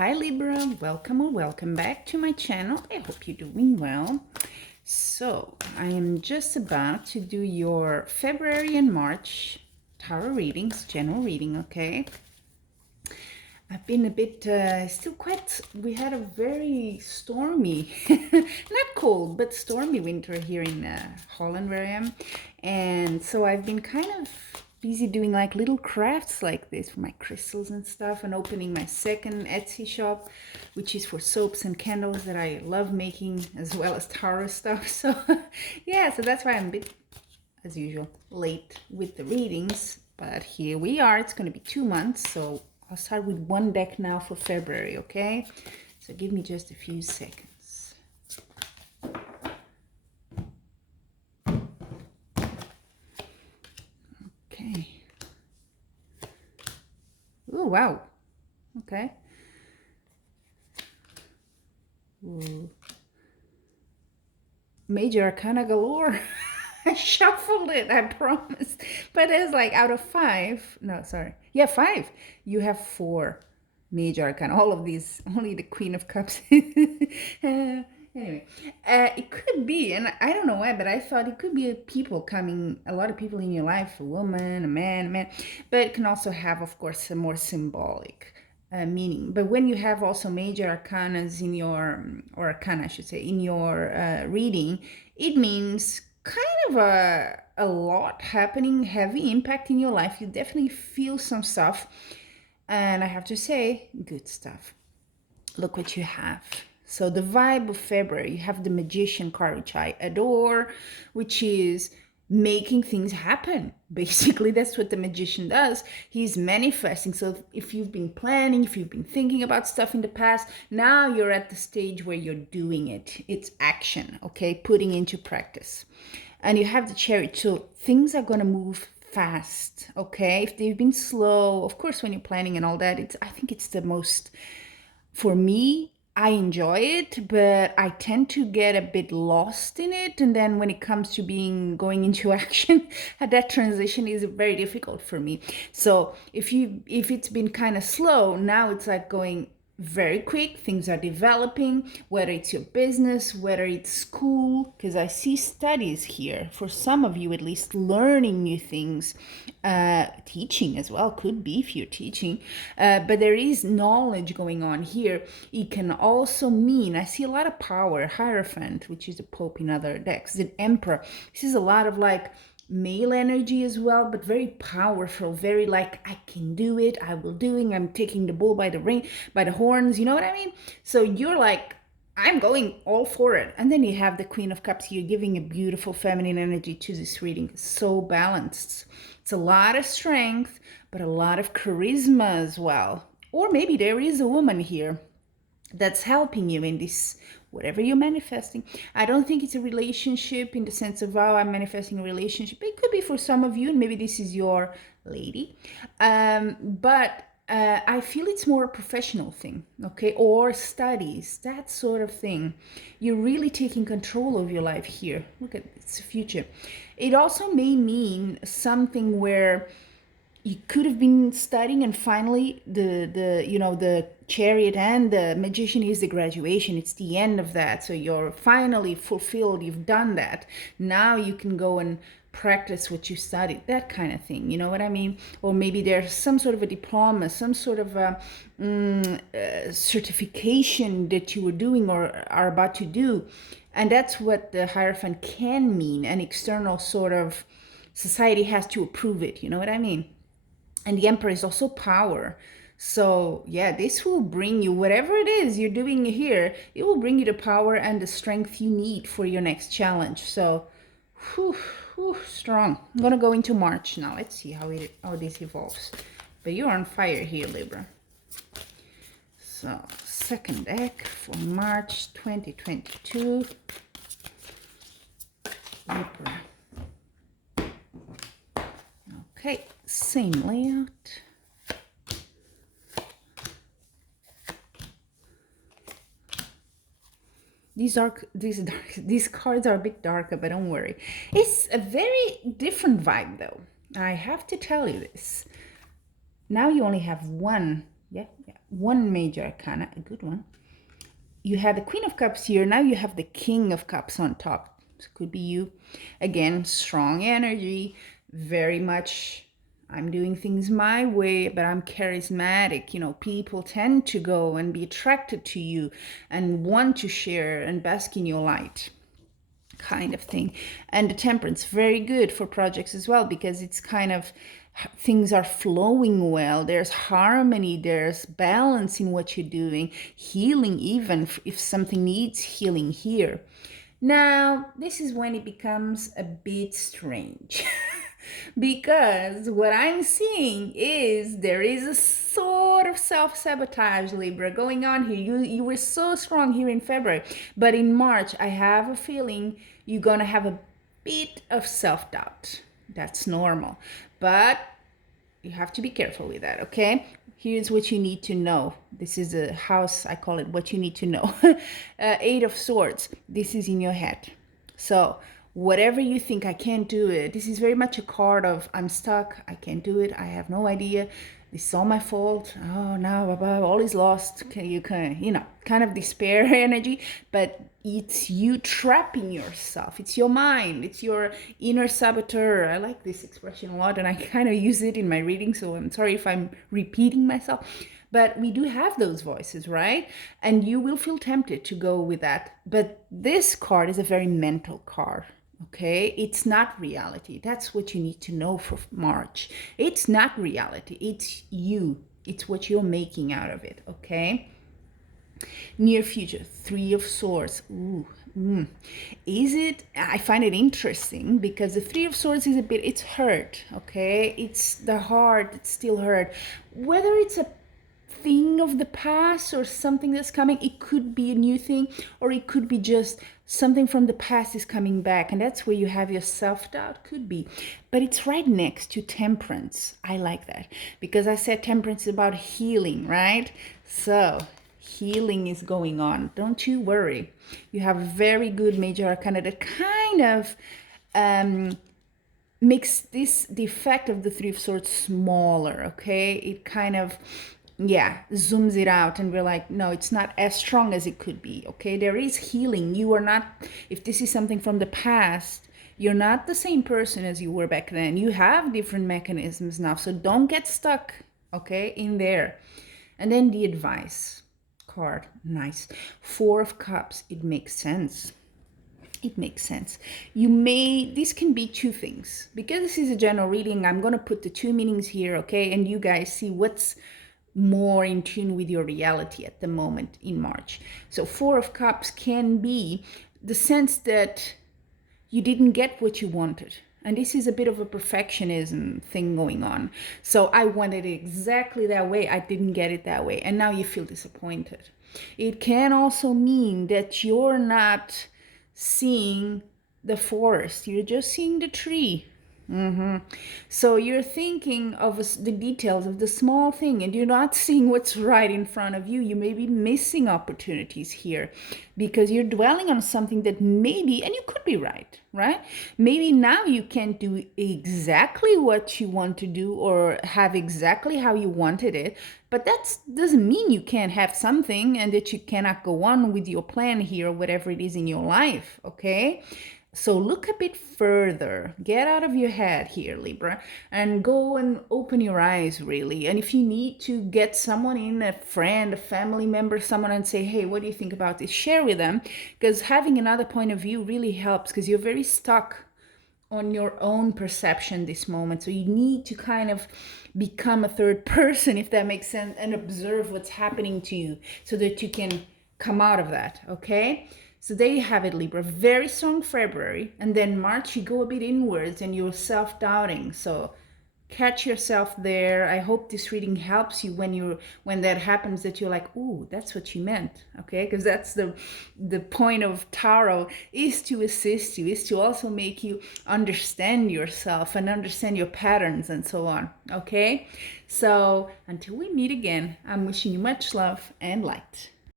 Hi Libra, welcome or welcome back to my channel. I hope you're doing well. So I am just about to do your February and March tarot readings, general reading, okay? I've been a bit, still quite, we had a very stormy, not cold, but stormy winter here in Holland where I am. And so I've been kind of busy doing like little crafts like this for my crystals and stuff, and opening my second Etsy shop, which is for soaps and candles that I love making, as well as tarot stuff. So yeah, so that's why I'm a bit, as usual, late with the readings. But here we are. It's going to be 2 months, so I'll start with one deck now for February, okay? So give me just a few seconds. Okay. Oh, wow. Okay. Ooh. Major Arcana galore. I shuffled it, I promise. But it's like out of 5. No, sorry. Yeah, 5. You have 4 major arcana. All of these, only the Queen of Cups. Anyway, it could be, and I don't know why, but I thought it could be people coming, a lot of people in your life, a woman, a man, but it can also have, of course, a more symbolic meaning. But when you have also major arcanas in your, or arcana, I should say, in your reading, it means kind of a lot happening, heavy impact in your life. You definitely feel some stuff, and I have to say, good stuff. Look what you have. So the vibe of February, you have the Magician card, which I adore, which is making things happen. Basically, that's what the Magician does. He's manifesting. So if you've been planning, if you've been thinking about stuff in the past, now you're at the stage where you're doing it. It's action, okay? Putting into practice. And you have the Chariot, so things are going to move fast, okay? If they've been slow, of course, when you're planning and all that, I think it's the most, for me, I enjoy it, but I tend to get a bit lost in it. And then when it comes to going into action, that transition is very difficult for me. So if it's been kind of slow, now it's like going very quick. Things are developing, whether it's your business, whether it's school, because I see studies here, for some of you at least, learning new things, teaching as well, could be if you're teaching, but there is knowledge going on here. It can also mean, I see a lot of power, Hierophant, which is a Pope in other decks, the Emperor. This is a lot of like male energy as well, but very powerful, very like, I can do it, I will do it, I'm taking the bull by the horns, you know what I mean? So you're like, I'm going all for it. And then you have the Queen of Cups here, giving a beautiful feminine energy to this reading. So balanced. It's a lot of strength, but a lot of charisma as well. Or maybe there is a woman here that's helping you in this, whatever you're manifesting. I don't think it's a relationship in the sense of, oh, I'm manifesting a relationship. It could be for some of you, and maybe this is your lady. But I feel it's more a professional thing, okay? Or studies, that sort of thing. You're really taking control of your life here. Look at it's future. It also may mean something where you could have been studying, and finally the Chariot and the Magician is the graduation. It's the end of that. So you're finally fulfilled. You've done that. Now you can go and practice what you studied, that kind of thing. You know what I mean? Or maybe there's some sort of a diploma, some sort of a certification that you were doing or are about to do. And that's what the Hierophant can mean. An external sort of society has to approve it. You know what I mean? And the Emperor is also power. So yeah, this will bring you, whatever it is you're doing here, it will bring you the power and the strength you need for your next challenge. So strong. I'm gonna go into March now. Let's see how this evolves. But you're on fire here, Libra. So second deck for March 2022. Libra. Okay, same layout. These cards are a bit darker, but don't worry. It's a very different vibe, though. I have to tell you this. Now you only have one. Yeah. one major arcana, a good one. You had the Queen of Cups here. Now you have the King of Cups on top. So could be you. Again, strong energy, very much I'm doing things my way, but I'm charismatic. You know, people tend to go and be attracted to you and want to share and bask in your light, kind of thing. And the Temperance, very good for projects as well, because it's kind of things are flowing well, there's harmony, there's balance in what you're doing, healing, even if something needs healing here. Now this is when it becomes a bit strange because what I'm seeing is there is a sort of self-sabotage, Libra, going on here. You were so strong here in February, but in March I have a feeling you're gonna have a bit of self-doubt. That's normal, but you have to be careful with that, okay? Here's what you need to know. This is a house, I call it what you need to know. Eight of Swords, this is in your head. So whatever you think, I can't do it, this is very much a card of I'm stuck, I can't do it, I have no idea, this is all my fault, oh now all is lost. You can, you know, kind of despair energy, but it's you trapping yourself. It's your mind, it's your inner saboteur. I like this expression a lot and I kind of use it in my reading, so I'm sorry if I'm repeating myself, but we do have those voices, right? And you will feel tempted to go with that, but this card is a very mental card. Okay, it's not reality. That's what you need to know for March. It's not reality. It's you. It's what you're making out of it. Okay. Near future, Three of Swords. Ooh. Is it? I find it interesting because the Three of Swords is a bit, it's hurt. Okay, it's the heart. It's still hurt. Whether it's a thing of the past or something that's coming, it could be a new thing, or it could be just something from the past is coming back, and that's where you have your self-doubt, could be. But it's right next to Temperance. I like that because I said Temperance is about healing, right? So healing is going on, don't you worry. You have a very good major arcana that kind of makes this, the effect of the Three of Swords, smaller. Okay, it kind of, yeah, zooms it out and we're like, no, it's not as strong as it could be. Okay, there is healing. You are not, if this is something from the past, you're not the same person as you were back then. You have different mechanisms now, so don't get stuck, okay, in there. And then the advice card, nice. Four of Cups, it makes sense. It makes sense. You may, this can be two things. Because this is a general reading, I'm going to put the two meanings here, okay? And you guys see what's more in tune with your reality at the moment in March. So Four of Cups can be the sense that you didn't get what you wanted. And this is a bit of a perfectionism thing going on. So I wanted it exactly that way. I didn't get it that way. And now you feel disappointed. It can also mean that you're not seeing the forest. You're just seeing the tree. So you're thinking of the details of the small thing and you're not seeing what's right in front of you. You may be missing opportunities here because you're dwelling on something that maybe, and you could be right? Maybe now you can't do exactly what you want to do or have exactly how you wanted it, but that doesn't mean you can't have something and that you cannot go on with your plan here or whatever it is in your life, okay? So look a bit further, get out of your head here, Libra, and go and open your eyes, really. And if you need to get someone in, a friend, a family member, someone, and say, hey, what do you think about this? Share with them, because having another point of view really helps, because you're very stuck on your own perception this moment. So you need to kind of become a third person, if that makes sense, and observe what's happening to you so that you can come out of that, okay? So there you have it, Libra. Very strong February. And then March, you go a bit inwards and you're self-doubting. So catch yourself there. I hope this reading helps you when that happens, that you're like, ooh, that's what you meant. Okay, because that's the point of tarot, is to assist you, is to also make you understand yourself and understand your patterns and so on. Okay, so until we meet again, I'm wishing you much love and light.